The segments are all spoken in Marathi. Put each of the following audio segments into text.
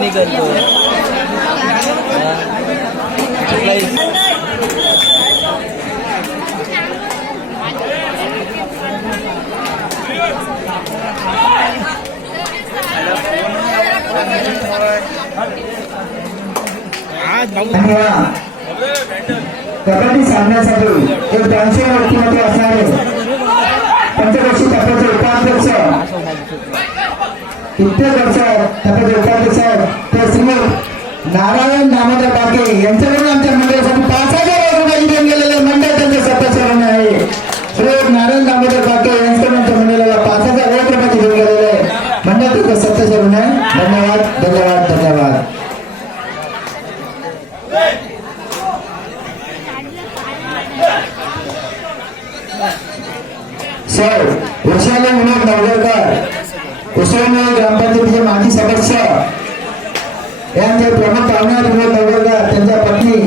निघतो धन्यवाद. कबड्डी सामन्यासाठी एक डान्सिंग व्यक्तिमत्व असणारे पंचवर्षी टप्प्याचे उपाध्यक्ष कित्येक वर्ष टप्प्याचे उपाध्यक्ष आहेत. ते श्री नारायण दामोदर बाके यांच्याकडून आमच्या मंडळासाठी पाच हजार रुपये देऊन गेलेले मंडळ त्यांचे सत्ताचरण आहे श्री नारायण दामोदर बाके यांच्याकडून आमच्या मंडळाला पाच हजार एक रुपयाचे देऊन गेलेले मंडळ त्यांचे सत्ताचरण आहे धन्यवाद धन्यवाद धन्यवाद सर वृषाली विनोद नवगरकर उसळणी ग्रामपंचायतीचे माजी सदस्य यांचे प्रमुख पाहुणे आहेत विनोद नवगरकर त्यांच्या पत्नी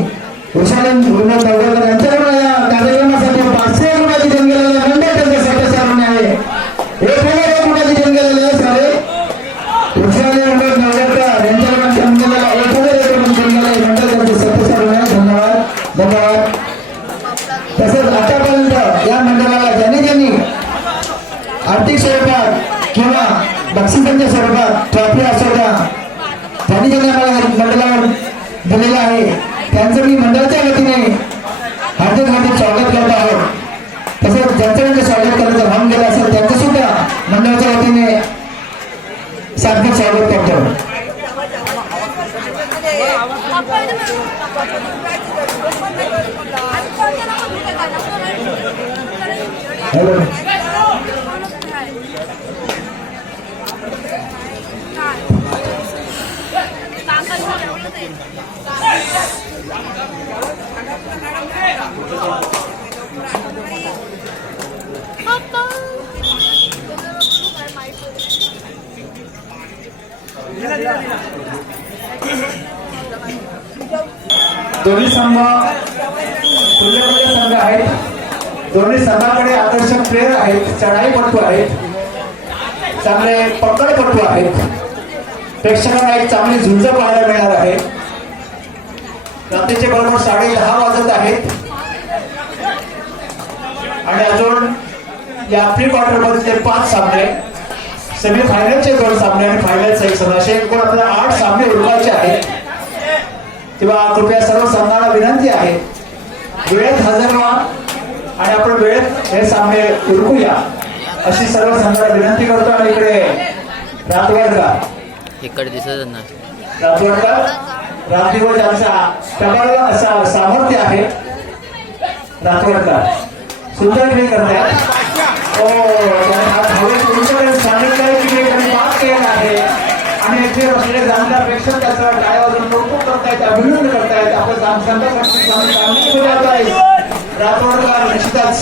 वृषाली विनोद नवगरकर यांच्याकडून या कार्यक्रमासाठी पाचशे रुपयाची देणगी मंडळ त्यांचे सदस्य आहे एक हजार एक रुपयाची देणगी आहे सारे वृषाली विनोद नवगरकर यांच्याकडून आमच्या मंडळाला एक हजार एक रुपयाची देणगी आहे मंडळ त्यांचे सदस्य आहे धन्यवाद धन्यवाद तसेच आतापर्यंत या मंडळाला ज्यांनी ज्यांनी आर्थिक स्वरूपात किंवा बक्षिसांच्या स्वरूपात ट्रॉफी असो द्या ज्यांनी ज्यांनी आम्हाला या मंडळावर दिलेलं आहे त्यांचं मी मंडळाच्या वतीने हार्दिक हार्दिक स्वागत करत आहोत तसेच ज्यांचं ज्यांचं स्वागत करायचं राहून गेलं असेल त्यांचं सुद्धा मंडळाच्या वतीने शाब्दिक स्वागत करतो हॅलो दोन्ही संघ तुझ्याकडे संघ आहेत. दोन्ही संघाकडे आकर्षक प्लेयर आहेत. चढाई पटू आहेत. चांगले पकड पटू आहेत. प्रेक्षकांना एक चांगली झुंज पाहायला मिळणार आहे. रात्रीचे बरोबर साडे दहा वाजत आहेत. आणि अजून या प्री क्वार्टर मधले पाच सामने सेमी फायनलचे दोन सामने आणि फायनलचा एक सामना. असे एकूण आपल्याला आठ सामने उडवायचे आहेत. तेव्हा कृपया सर्व संघाला विनंती आहे. वेळेत हजर व्हा आणि आपण वेळेत हे सामने उरकूया. अशी सर्व संघाला विनंती करतो आणि इकडे रातवडकर इकडे दिसत ना. असा सामर्थ्य आहे. रातवडकर सुंदर खेळ करतायत आहे आणि इथे असलेले जाणकार प्रेक्षक त्याचा काय वाजून कौतुक करतायत. अभिनंदन करतायत. आपण जाम- संघासाठी चांगली कामगिरी बजावत आहेत रातवडकर निश्चितच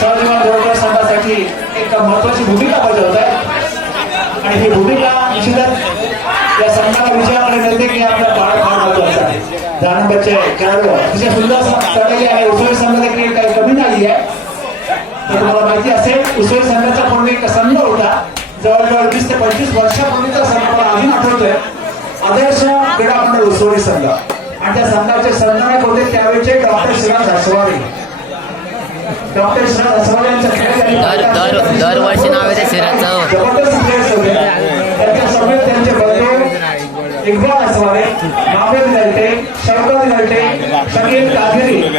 सहजीवन जोडकर संघासाठी एक महत्वाची भूमिका बजावत आहेत आणि ही भूमिका निश्चितच या संघाला विजयाकडे नेते की आपल्या फार फार महत्वाचं आहे. जाणून बच्चे खेळाडू अतिशय सुंदर चढली आहे. उसळी संघ देखील काही कमी नाही आहे. तर तुम्हाला माहिती असेल उसळी संघाचा पूर्वी एक संघ होता. जवळजवळ वीस ते पंचवीस वर्षापूर्वीचा संघ मला अजून आठवतोय. आदर्श क्रीडा मंडळ उसळी संघ. आणि त्या संघाचे संघनायक होते त्यावेळेचे डॉक्टर श्रीनाथ हसवारी डॉक्टर श्रीनाथ हसवारी यांचा खेळ दरवर्षी नाव आहे जबरदस्त प्लेयर्स होते त्यांच्या समेत त्यांचे बंधू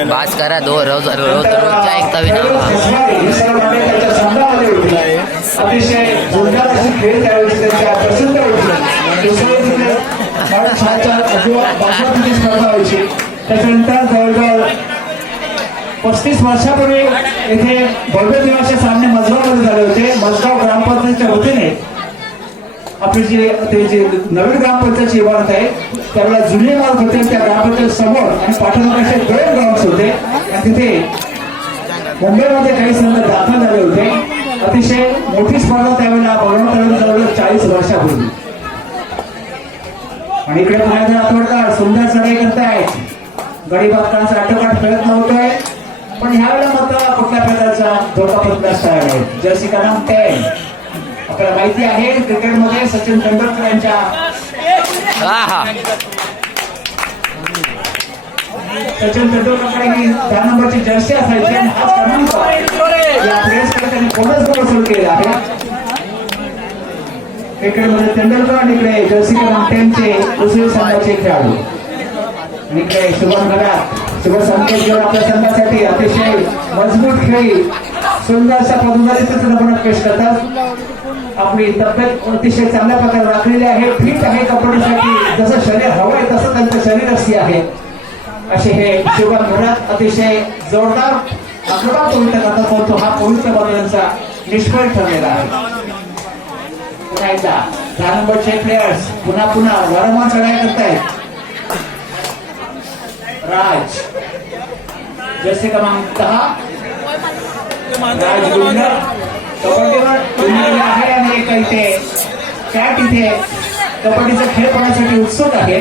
बास करा दो रोज रोज रोजच्या ऐकता ही अतिशय जोरदार अशी खेळ त्यांच्या प्रसिद्ध स्पर्धा व्हायची त्याच्यानंतर जवळजवळ पस्तीस वर्षापूर्वी येथे भव्य दिनाचे सामने मजगावमध्ये झाले होते मजगाव ग्रामपंचायतीच्या वतीने आपले जे ते जे नवीन ग्रामपंचायतची इमारत आहे त्यावेळेला जुनी इमारत होते त्या ग्रामपंचायत समोर आणि पाठीमागे असे दोन ग्राउंड होते. आणि तिथे मुंबईमध्ये काही संघ दाखल झाले होते. अतिशय मोठी स्पर्धा त्यावेळेला बघण्यात आली चाळीस वर्षापूर्वी. आणि इकडे पुन्हा एकदा सुंदर चढाई करतायत. गडी भक्तांचा आटोकाट प्रयत्न होतोय. पण ह्यावेळेला मात्र कुठल्या प्रकारचा धोका पत्करता आहे जर्सी क्रमांक टेन. आपल्याला माहिती आहे क्रिकेटमध्ये सचिन तेंडुलकर यांच्या सचिन तेंडुलकरकडे ही दहा नंबरची जर्सी असायची आणि हाच क्रमांक या प्लेयर्सकडे त्यांनी बोनस गोल सुरू केला आहे. क्रिकेटमध्ये तेंडुलकर आणि इकडे जर्सी क्रमांक टेनचे दुसरे संघाचे खेळाडू. आणि इकडे शुभम घरात किंवा संकेत घेऊन आपल्या संघासाठी अतिशय मजबूत खेळी सुंदरशा पदोन्नतीचं नमुना पेश करतात. आपली तब्येत अतिशय चांगल्या प्रकारे राखलेली आहे. फिट आहे कबड्डीसाठी जसं शरीर हवंय तसं त्यांचं शरीर अशी आहे. असे हे शुभम घरात अतिशय जोरदार अकरा पवित्र करतात परंतु हा पवित्र बदलांचा निष्फळ ठरलेला आहे. पुन्हा एकदा दहा नंबरचे प्लेयर्स पुन्हा पुन्हा वारंवार चढाई करतायत. राज. जैसे क्रमांक दहा राज गुंडर कबड्डीवर गुंडलेला आहे आणि इथे कॅट इथे. कबड्डीचा खेळ पाहण्यासाठी उत्सुक आहे.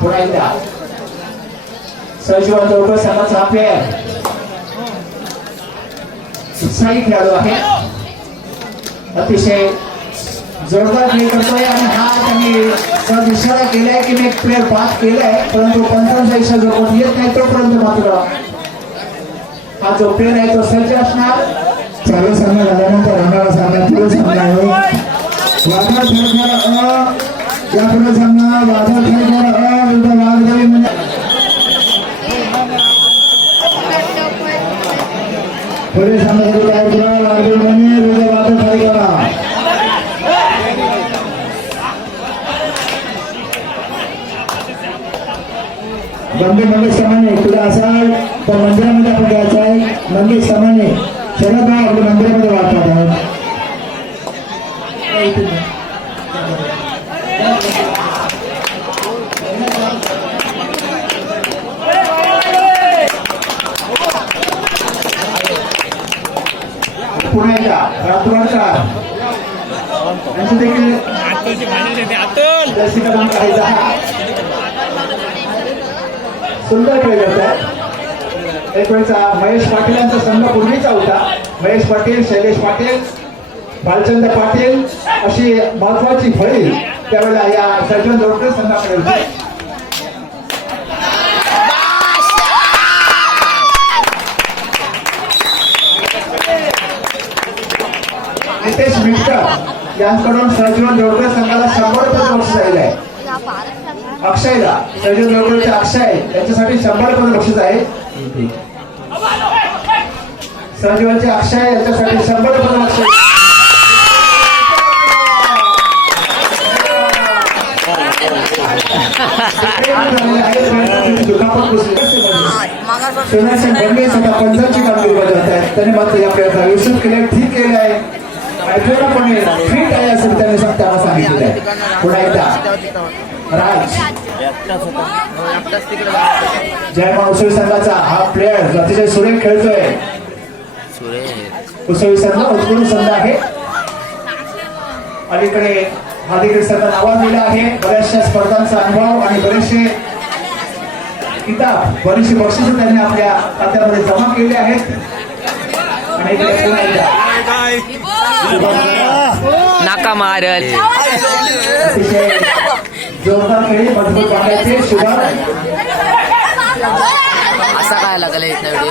पुन्हा एकदा. सहजीवन चौकट संघाचा हा उत्साही खेळाडू आहे. अतिशय जोरदार प्ले करतोय आणि हा त्यांनी सहज इशारा केलाय की मी एक प्लेअर बाद केलाय परंतु पंचांचा इशारा जोपर्यंत येत नाही तोपर्यंत मात्र हा जो प्लेअर आहे तो सज्ज असणार. चालू सामना झाल्यानंतर होणारा सामना पुढे सामना आहे. वादळ थरकर अ या पुढे सामना वादळ थरकर अ विरुद्ध वाघदेवी म्हणजे पुढे सामन्यासाठी काय? करा वाघदेवी म्हणजे विरुद्ध वादळ थरकर बंधू मंगेश समाने पुढे असाल तर मंदिरामध्ये आपण जायचं आहे. मंगेश समाने शरद भाऊ आपल्या मंदिरामध्ये वाटतात आहेत. रातवरचा यांचं देखील जर्सी क्रमांक आहे दहा सुंदर खेळले होते एक वेळचा महेश पाटील यांचा संघ पूर्वीचा होता. महेश पाटील शैलेश पाटील भालचंद्र पाटील अशी महत्वाची फळी त्यावेळेला या सर्जन जोडकर संघाकडे होती. नितेश मिटकर यांकडून सर्जन जोडकर संघाला शंभर रुपये बक्षीस आहे. अक्षयला सर्जन जोडकरचे अक्षय. यांच्यासाठी शंभर रुपये बक्षीस आहे. संजीवनचे अक्षय यांच्यासाठी शंभर रुपये बक्षीस. सोन्याचे बंडे स्वतः पंचांची कामगिरी बजावत आहेत. त्याने मात्र या प्रयत्न विस्तृत केले. ठीक केले आहे. पूर्णपणे फिट आहे असं त्याने सांगताना सांगितलेलं आहे. पुन्हा एकदा. राज. जयमा उसळी संघाचा हा प्लेअर अतिशय सुरेख खेळतोय. उसळी संघ उत्कृष्ट संघ आहे. अलीकडे हा देखील संघ नावाजलेला आहे. बऱ्याचशा स्पर्धांचा अनुभव आणि बरेचसे किताब बरीचशी बक्षिसं त्यांनी आपल्या खात्यामध्ये जमा केले आहेत. आणि नाका मारल अतिशय जोरदार खेळी मजबूत बांधायचे शुभ असा काय लागला इथला व्हिडिओ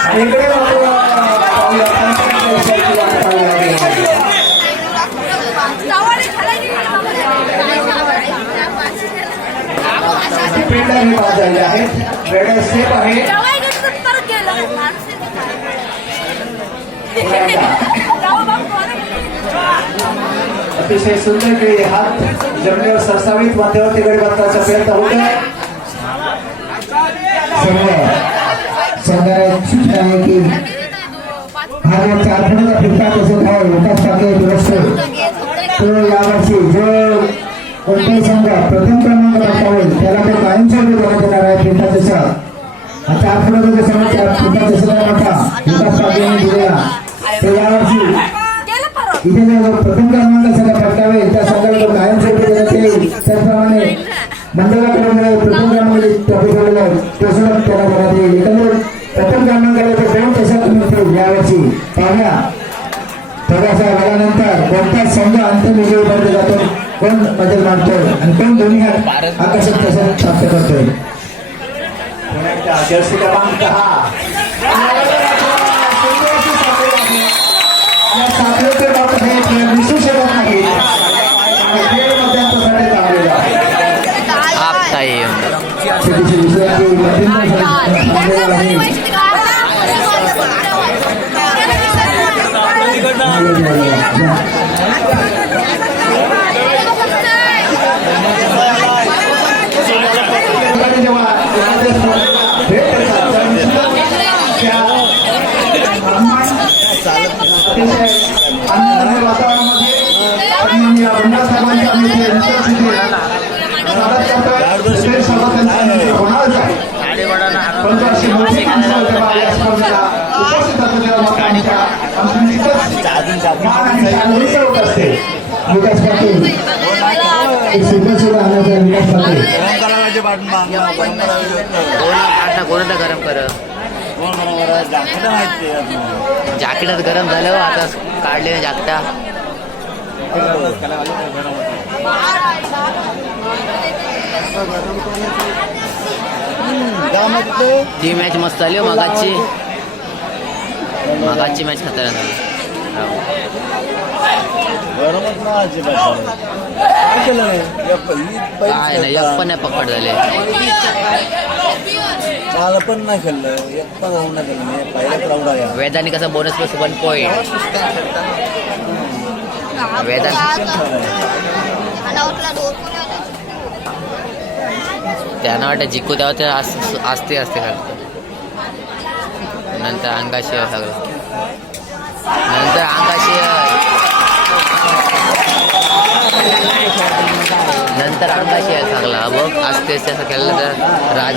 आणि इकडे मात्र पाहूया. पंचांच्या विषयाची वाट पाहावी लागेल. डिफेंडर हे बाद झाले आहेत रेडर सेफ आहे अतिशय सुंदर खेळी हात जमिनीवर सरसावीत मध्यवर्ती गडी प्रयत्न होतो सूचना आहे की काय विकास तो यावर्षी जो कोणताही संघ प्रथम क्रमांक पटकावेल त्याला तो कायमस्वरूपी देण्यात येणार आहे फिरका तसा हा जो संघ तसा मोठा विकास दिलेला. यावर्षी प्रथम क्रमांक संघ पटकावेल त्या संघाला कायमस्वरूपी देण्यात येईल त्याचप्रमाणे मंडळाकडे प्रथम क्रमांकाची ट्रॉफी ठेवलेला आहे. तो सुद्धा त्याला देण्यात येईल प्रथम क्रमांकाला तो दोन तशात मिळतील यावर्षी थोडासा वेळानंतर कोणता संघ अंतिम विजयीपर्यंत जातो कोण बदल आणि कोण दोन्ही हात आकर्षक तसं प्राप्त करतोय? क्रमांक खेळ दिसू शकत नाही आणि खेळ मध्यंतरासाठी चाललेला आहे. आपता येऊन छोटीशी विषयाची मध्यंतरासाठी थांबलेला आहे. आणि जेव्हा एखाद्या स्पर्धेला भेट देतात, तेव्हा त्या अतिशय आनंदमय वातावरणामध्ये सन्माननीय बंडा साहेबांच्या आम्ही इथे उपस्थिती स्वागत करतोय विशेष स्वागत त्यांचं आमचं होणारच आहे परंतु अशी मोठी माणसं जेव्हा या स्पर्धेला उपस्थित असतात तेव्हा मात्र आमच्या आमची निश्चितच मान आणि शान उंच होत असते विकास पाटील एक सुपर सुद्धा विकास पाटील गरम कर गरम झालं आता काढले ना जाकटा ती मॅच मस्त झाली हो मागाची. मागाची मॅच खतरनाक काय नाही एक पण पकड झाले. काल पण नाही खेळलं एक पण राऊंड नाही खेळलं पहिलाच राऊंड आहे कसं bonus plus one point Vedant त्यांना वाटतं जिंकू तेव्हा ते असते असते खरं नंतर अंगाशी सगळं. नंतर अंगाशी. नंतर अंगाशी आहे सगळा. बघ असते असं खेळलं तर राज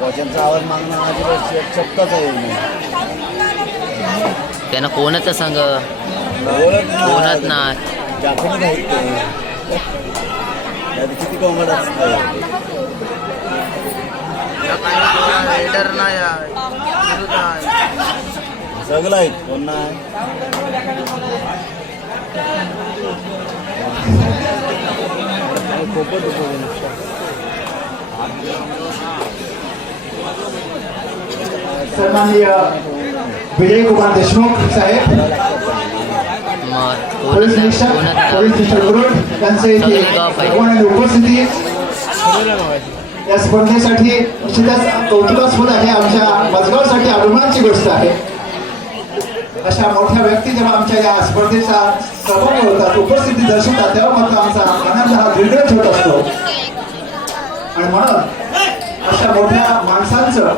कोचांचा आवाज मागणं माझी शब्दच आहे मी त्यानं कोणच सांग? कोणच ना जाखणी नाही ते किती कोंबड असतं सगळं आहे कोण नाही? खूपच उपयोगी सन्माननीय विजय कुमार देशमुख साहेब पोलीस निरीक्षक पोलीस निरीक्षक गुरुड त्यांचे इथे उपस्थिती या स्पर्धेसाठी निश्चितच कौतुकास्पद आहे. आमच्या मजगावसाठी अभिमानाची गोष्ट आहे. अशा मोठ्या व्यक्ती जेव्हा आमच्या या स्पर्धेचा सहभागी होतात उपस्थिती दर्शवतात तेव्हा मात्र आमचा आनंद हा द्विगुणित होत असतो. आणि म्हणून अशा मोठ्या माणसांचं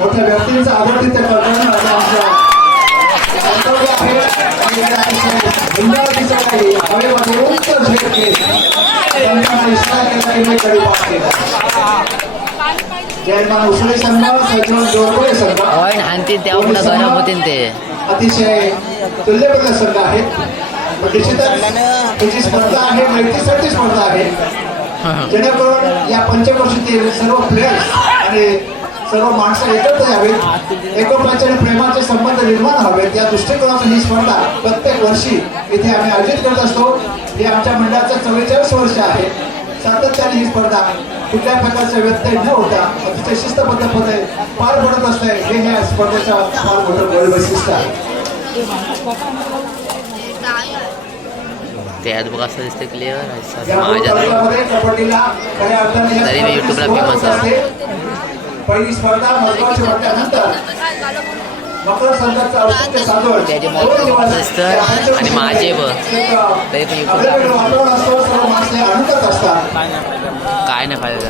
मोठ्या व्यक्तींचं आदरातिथ्य करणं असं आमचं कर्तव्य आहे. आणि त्या अतिशय हिंमतीचं काही हवेमध्ये उंच झेप घेत त्यांना इशारा केला की मी कधी पास केला जयमान उसळे संघ सज्जन जोडगोळे संघ ऑइल आणतील तेव्हा पुन्हा गरम होतील ते. अतिशय तुल्यबद्ध संघ आहेत. निश्चितच त्याची स्पर्धा आहे माहितीसाठी स्पर्धा आहे. जेणेकरून या पंचवर्षीतील सर्व प्लेयर्स आणि सर्व माणसं एकत्र यावेत. एकोप्याचे आणि प्रेमाचे संबंध निर्माण व्हावेत. या दृष्टिकोनातून ही स्पर्धा प्रत्येक वर्षी इथे आम्ही आयोजित करत असतो. हे आमच्या मंडळाचं चव्वेचाळीस वर्ष आहे. सातत्याने ही स्पर्धा कुठल्या प्रकारचे व्यत्यय न होता अतिशय शिस्तबद्ध पद्धतीने पार पडत असते. हे ह्या स्पर्धेचं फार मोठं वैशिष्ट्य आहे. त्यात बघ असं दिसतं क्लिअर माझ्या तरी मी सुरुवात famous आहे. त्याचे मोठं आणि माझे बघ. एक, तरी पण काय नाही फायदा.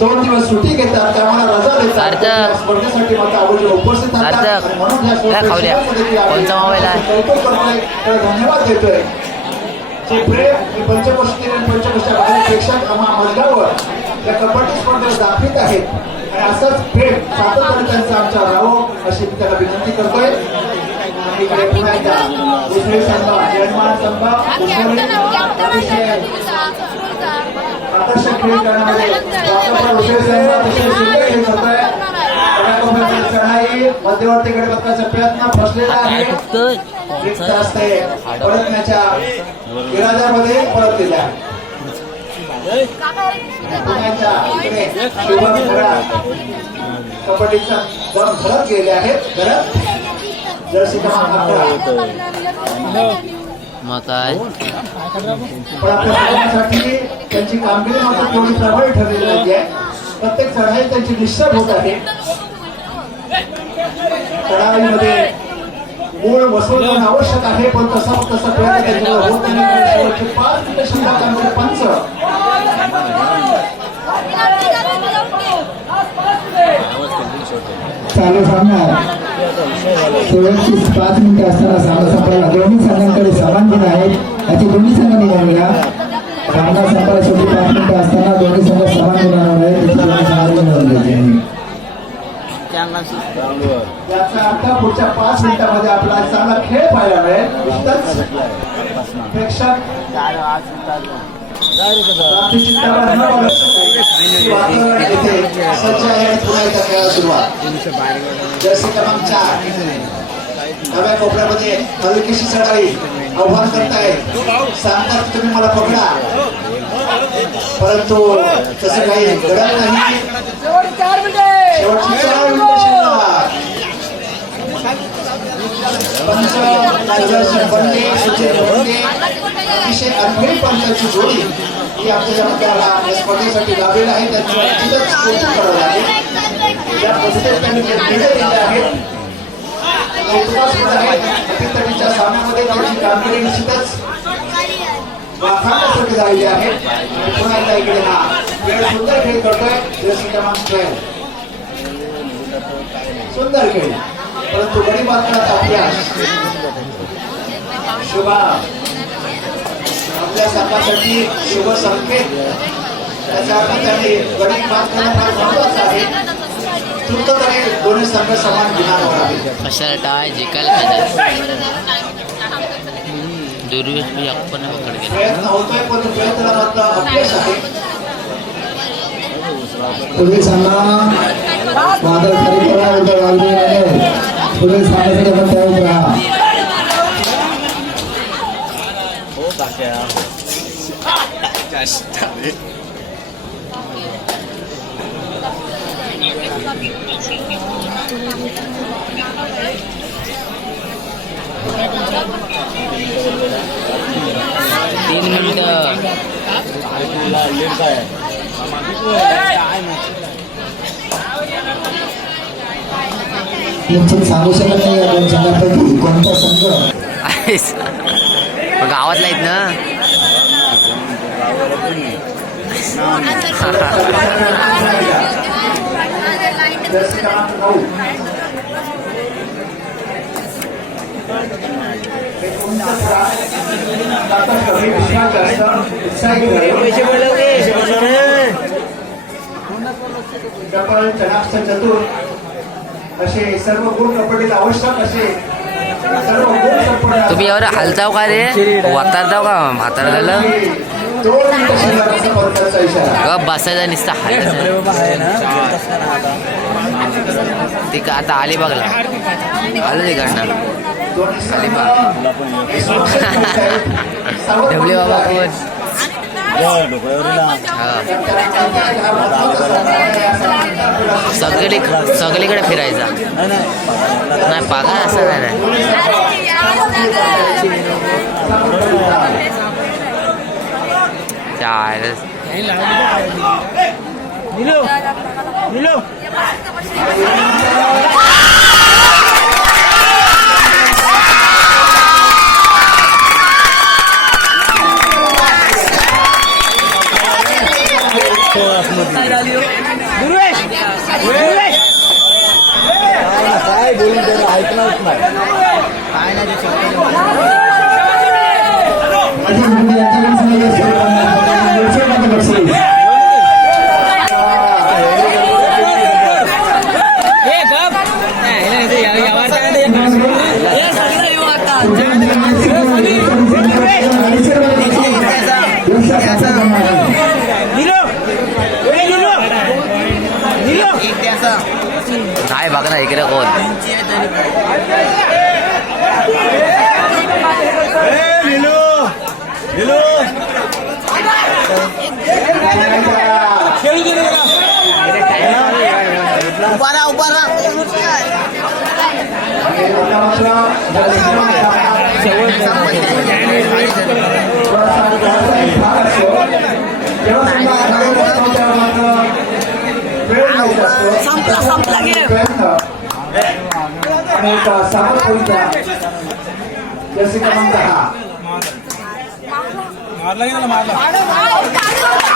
दोन दिवस सुट्टी घेतात त्यामुळे रजा देतात. स्पर्धेसाठी मात्र उपस्थित म्हणून ती. कोणचा मोबाईल आहे? धन्यवाद देतोय. जे प्रेम हे आणि पंचगोष्टी बाहेर मजल्यावर या कबड्डी स्पर्धेत दाखवित आहेत. आणि असंच प्रेम सातत्याने त्यांचं आमच्या राहावं अशी मी त्याला विनंती करतोय. इकडे पुन्हा एकदा दुसरे संघ यजमान संघ आकर्षक खेळ करण्यामध्ये डॉक्टर संघ अतिशय सुंदर खेळ करतोय. चढाई मध्यवर्ती गडपत्काचा प्रयत्न फसलेला आहे. रिक्त असते. परतण्याच्या इराद्यामध्ये परतलेला आहे कबड्डीचा दम धरत गेले आहेत. जर्सी काय त्यांची कामगिरी मात्र तेवढी प्रभावी ठरलेली आहे प्रत्येक चढाई त्यांची निश्चित होत आहे. चढाईमध्ये मूळ वसूल करणं आवश्यक आहे पण तसा तसा प्रयत्न त्यांच्यावर होत नाही. पाच त्यामध्ये पंच. चालू सामना शेवटची पाच मिनिटं असताना सामना संपला. दोन्ही संघांकडे समान गुण आहेत. याची दोन्ही संघ निघालेला सामना संपायला शेवटी पाच मिनिटं असताना दोन्ही संघ समान गुणांवर आहेत. घेतली याचा अर्थ पुढच्या पाच मिनिटांमध्ये आपला चांगला खेळ पाहायला मिळेल. प्रेक्षक सुरुवात जर्सी क्रमांक चार नव्या कोपऱ्यामध्ये हलकीशी चढाई आव्हान करताय सांगतात तुम्ही मला पकडा परंतु तसं काही घडत नाही अतिशय जोडी ही आपल्या मतदाराला स्पर्धेसाठी लाभलेली आहे. त्यांचं निश्चितच कौतुक करावं लागेल या त्यांनी निर्णय दिले आहेत सामन्यामध्ये त्यांची कामगिरी निश्चितच झालेली आहे पुन्हा एकदा इकडे हा वेळ सुंदर खेळ करतोय क्रमांक सुंदर खेळ. परंतु गडी मारण्याचा अभ्यास. शुभा. आपल्या संघासाठी शुभ संकेत. त्याचा अर्थ त्यांनी गडी करणं फार महत्वाचं आहे. तृप्तपणे दोन्ही संघ समान गुणांवर आहेत कशाला टाय जिंकायला पाहिजे दुर्वेश मी आपण प्रयत्न होतोय पण तो प्रयत्नाला मात्र अपयश आहे. पुढील सामना वादळ खाली पडला उद्या वाजवी आहे पुढील सामन्यासाठी आपण तयार राहा हो काक्या तीन मिनिटं लीड काय निश्चित सांगू शकत नाही या दोन संघांपैकी कोणता संघ आहेस पण गावातला आहेत ना जर्सी क्रमांक नऊ हे तुमचं पुरा. आता कमी विश्वास जास्त उत्साही खेळाडू. डबल चनाक्ष चतुर असे सर्व गुण कबड्डीला आवश्यक असे तुम्ही एवढं हलताव का रे? वातारताव का? म्हातार झालं? बसायचा नुसता आता ती का आता अलिबागला आलं दोन्ही संघ अलिबाग ढबले बाबा. कोण. सगळी सगळीकडे फिरायचा. नाही नाही नाही असं नाही काय बोलून त्याला ऐकणारच नाही अजय मुंडे यांच्याकडून सांगितलं असेल, दीडशे मध्ये बक्षीस. नाही बघ ना इकडे कोण संपला संपला आणि एक सामोर पोहोचला जसे क्रमांक हा